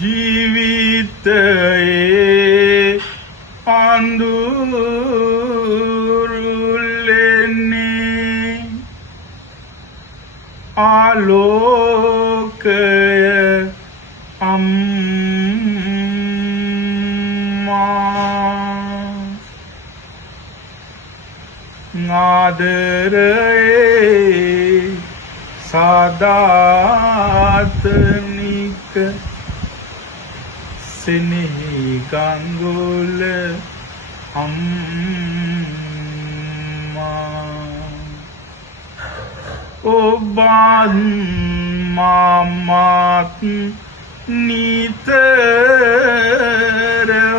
ජීවිතයේ අඳුරුල්ලෙන්නේ ආලෝකය අම්මා ආදරයේ සාදාතනික සෙනෙහි ගංගොල අම්මා ඔබත් මමත් නිතර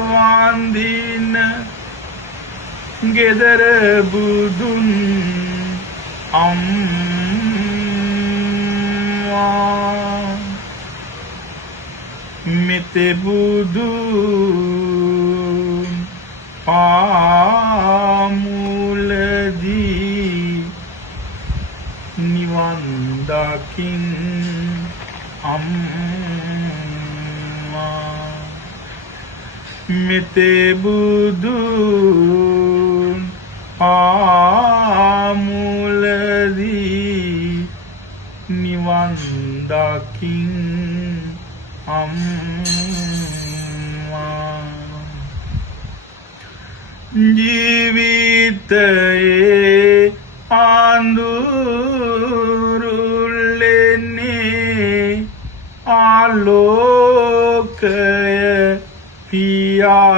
වඳින ගෙදර බුදුන් අම්මා මෙතෙ බුදුන් පාමුලදී නිවන් දකින් අම්මා මෙතෙ බුදුන් පාමුලදී නිවන් දකින් අම්මා ජීවිතයේ අඳුරුල්ලෙන්නේ ආලෝකය පියා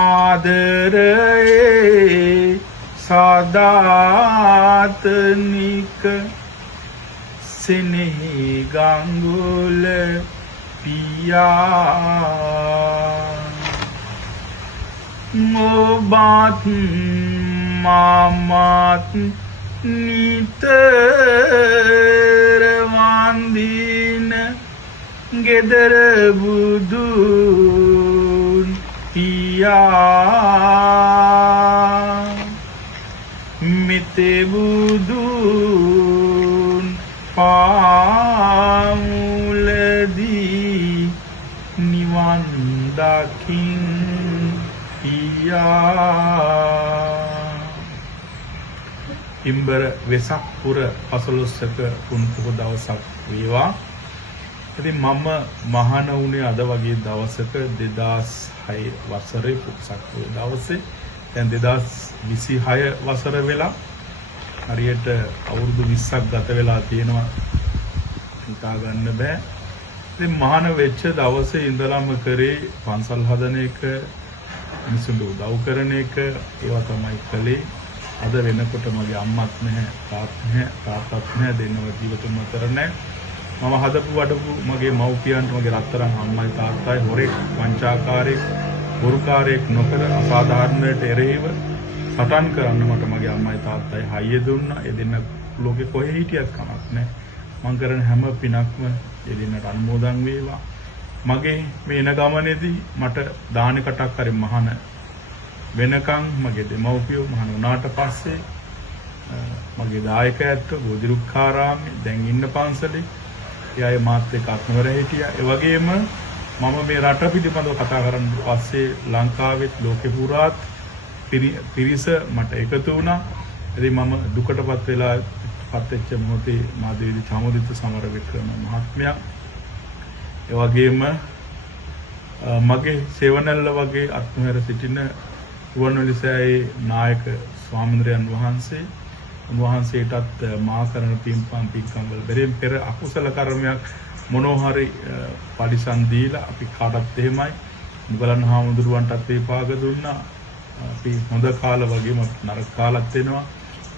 ආදරයේ සාදාතනික සෙනෙහි ගංගොල පියා ඔබත් මමත් නිතර වඳින ගෙදර බුදුන් පියා මෙතෙ බුදුන් පාමුලදී නිවන් දකින් ඉම්බර වෙසක් පුර 15ක පුන් පොහොය දවසක් වේවා. ඉතින් මම මහාන වුණේ අද වගේ දවසක 2006 වසරේ පුක්සක් පොහොය දවසේ. දැන් 2026 වසර වෙලා හරියට අවුරුදු 20ක් ගත වෙලා තියෙනවා. හිතා ගන්න බෑ. ඉතින් මහාන වෙච්ච දවසේ ඉඳලම කරේ පන්සල් හදන එක, මිනිසුන්ට උදව් කරන එක, ඒවා තමයි කළේ. අද වෙනකොට මගේ අම්මත් නැහැ, තාත්තත් නැහැ, දෙන්නව ජීවිතුම අතර නැහැ. මම හදපු වඩපු මගේ මව්පියන්ට, මගේ රත්තරන් අම්මයි තාත්තයි හොරෙක්, වංචාකාරයෙක්, බොරුකාරයෙක් නොකර අසාධාරණයට එරෙහිව සටන් කරන්න මට මගේ අම්මයි තාත්තයි හයිය දුන්නා. ඒ දෙන්න ලෝකෙ කොහේ හිටියත් කමක් නැහැ. මං කරන හැම පිනක්ම ඒ දෙන්නට අනුමෝදන් වේවා. මගේ මේ එන ගමනේදී මට දාන කටක් හරි මහාන වෙනකන් මගේ දෙමව්පියෝ මහාන වුණාට පස්සේ මගේ දායකයන්ට බෝධිරුක්ඛාරාමේ දැන් ඉන්න පන්සලේ ඒ අය මාත් එක්ක අත්නවර හිටියා. ඒ වගේම මම මේ රට පිළිබඳව කතා කරන්න පස්සේ ලංකාවෙත් ලෝකෙ පුරාත් පිරිස මට එකතු වුණා. ඉතින් මම දුකටපත් වෙලා පත්වෙච්ච මොහොතේ මාදේවි චමුදිත සමරවික්‍රම මහත්මයා, ඒ වගේම මගේ සේවනල්ල වගේ අත්නුවර සිටින රුවන්වැලිසෑයේ නායක ස්වාමීන්ද්‍රයන් වහන්සේ, උන්වහන්සේටත් මා කරන පින්කම් වල බැරෙන් පෙර අකුසල කර්මයක් මොනෝහරි පරිසම් දීලා අපි කාටත් එහෙමයි මුගලන් හාමුදුරුවන්ටත් ඒ පාග දුන්නා. අපි හොඳ කාල වගේම නරක කාලත් වෙනවා.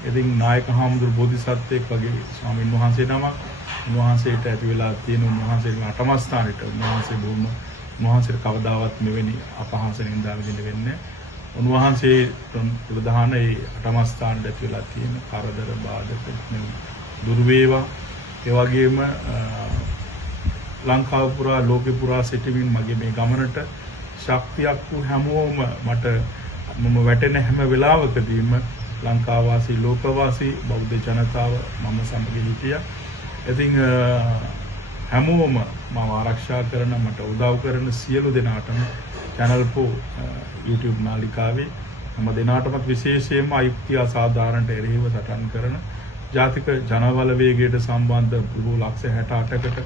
ඉතින් නායක හාමුදුරු බෝධිසත්වයෙක් වගේ ස්වාමීන් වහන්සේ නමක්, උන්වහන්සේට ඇති වෙලා තියෙන උන්වහන්සේගේ අටමස්ථානෙට උන්වහන්සේට කවදාවත් මෙවැනි අපහාසයෙන් නිඳා විඳින්න වෙන්නේ. උන්වහන්සේ ප්‍රධාන ඒ අටමස්ථානෙට ඇති වෙලා තියෙන කරදර බාධක දුරු වේවා. ඒ වගේම ලංකාව පුරා ලෝකෙ පුරා සිටිමින් මගේ මේ ගමනට ශක්තියක් වූ හැමෝම මට මම වැටෙන හැම වෙලාවකදීම ලංකාවාසී ලෝකවාසී බෞද්ධ ජනතාව මම සමග හිටියා. ඉතින් හැමෝම මම ආරක්ෂා කරන මට උදව් කරන සියලු දෙනාටම channel පො YouTube නාලිකාවේ හැම දෙනාටමත් විශේෂයෙන්ම අයුක්තිය අසාධාරණට එරෙහිව සටන් කරන ජාතික ජනබලවේගයට සම්බන්ධ බොහෝ ලක්ෂ 68කට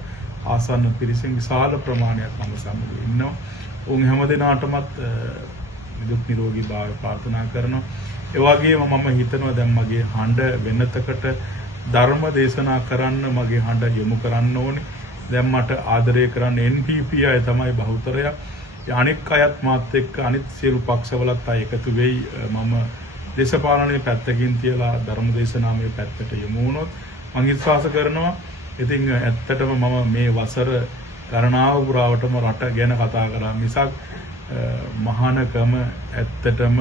ආසන්න පිරිසෙන් විශාල ප්‍රමාණයක් මම සමග ඉන්නවා. උන් හැම දෙනාටමත් දුක් නිරෝගී භාවය ප්‍රාර්ථනා කරනවා. ඒ වගේම මම හිතනවා දැන් මගේ හඬ වෙනතකට ධර්ම දේශනා කරන්න මගේ හඬ යොමු කරන්න ඕනේ. දැන් මට ආදරය කරන්න NPP අය තමයි බහුතරයක්. අනෙක් අයත් මාත් එක්ක අනිත් සියලු පක්ෂවලත් අය එකතු වෙයි. මම දේශපාලනයේ පැත්තකින් තියලා ධර්ම දේශනාමය පැත්තට යමු වුණොත් මම විශ්වාස කරනවා. ඉතින් ඇත්තටම මම මේ වසර ගණනාව පුරාවටම රට ගැන කතා කරා මිසක් මහානකම ඇත්තටම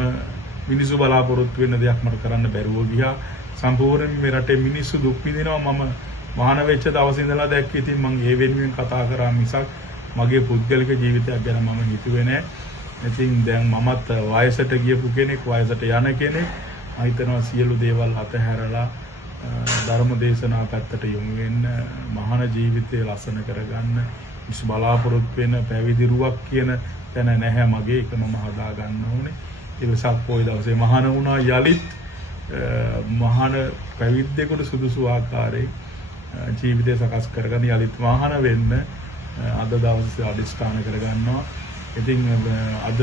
මිනිසු බලාපොරොත්තු වෙන දෙයක් මට කරන්න බැරුව ගියා. සම්පූර්ණයෙන් මේ රටේ මිනිස්සු දුක් විඳිනවා. මම මහාන වෙච්ච දවසේ ඉඳලා දැක්ක. ඉතින් මම ඒ වෙනුවෙන් කතා කරා මිසක් මගේ පුද්ගලික ජීවිතයක් ගැන මම හිතුවේ නෑ. ඉතින් දැන් මමත් වයසට ගියපු කෙනෙක්, වයසට යන කෙනෙක්. මම හිතනවා සියලු දේවල් අතහැරලා ධර්ම දේශනා පැත්තට යොමු වෙන්න, මහාන ජීවිතය ලස්සන කරගන්න, මිනිස්සු බලාපොරොත්තු වෙන පැවිදි රුවක් කියන තැන නැහැ මගේ. ඒක මම හදා ගන්න ඕනේ. ඒ වෙසක් පොයි දවසේ මහාන වුණා. යලිත් මහාන පැවිද්දෙකුට සුදුසු ආකාරයේ ජීවිතය සකස් කරගන්න යලිත් මහාන වෙන්න අද දවසේ අදිස්ථාන කරගන්නවා. ඉතින් අද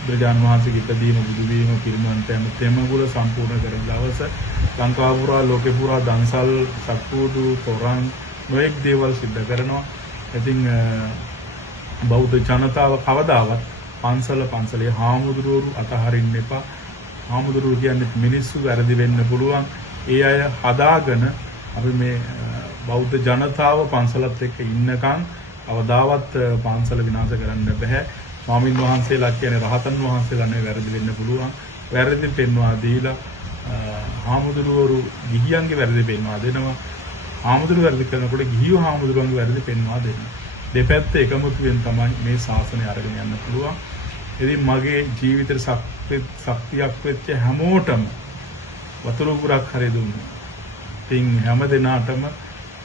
බුදුරජාණන් වහන්සේගේ ඉපදීම, බුදු වීම, පිරිනිවන් පෑම තෙමගුල සම්පූර්ණ කරන දවස ලංකාව පුරා, ලෝකේ පුරා දන්සල්, සත්පුරුදු, තොරන් නොඑක් දේවල් සිද්ධ කරනවා. ඉතින් බෞද්ධ ජනතාව කවදාවත් පන්සලේ හාමුදුරුවෝ අතහරින්න එපා. හාමුදුරුවෝ කියන්නේ මිනිස්සු වැරදි වෙන්න පුළුවන්. ඒ අය හදාගෙන අපි මේ බෞද්ධ ජනතාව පන්සලත් එක්ක ඉන්නකම් අවදාවත් පන්සල විනාශ කරන්න බෑ. ස්වාමින් වහන්සේලා කියන්නේ රහතන් වහන්සේලා නෙවෙයි, වැරදි වෙන්න පුළුවන්. වැරදි පෙන්වා දීලා හාමුදුරුවෝ ගිහියන්ගේ වැරදි පෙන්වා දෙනවා. හාමුදුරුවෝ වැරදි කරනකොට ගිහියෝ හාමුදුරුවන්ගේ වැරදි පෙන්වා දෙනවා. දෙපැත්ත එකමුතුවෙන් තමයි මේ ශාසනය අරගෙන යන්න පුළුවන්. ඉතින් මගේ ජීවිතේ ශක්තියක් වෙච්ච හැමෝටම වතුර පුරක් හරි දුන්නා. ඉතින් හැම දිනාටම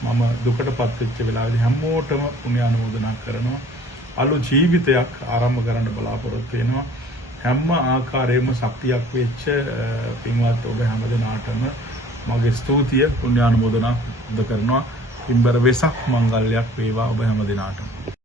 මම දුකටපත් වෙච්ච වෙලාවේදී හැමෝටම පුණ්‍ය ආනුමෝදනා කරනවා. අලු ජීවිතයක් ආරම්භ කරන්න බලාපොරොත්තු වෙනවා. හැම ආකාරයෙන්ම ශක්තියක් වෙච්ච පින්වත් ඔබ හැම දිනාටම මගේ ස්තුතිය පුණ්‍ය ආනුමෝදනා කරනවා. පින්බර වෙසක් මංගල්‍යයක් වේවා ඔබ හැම දිනාටම.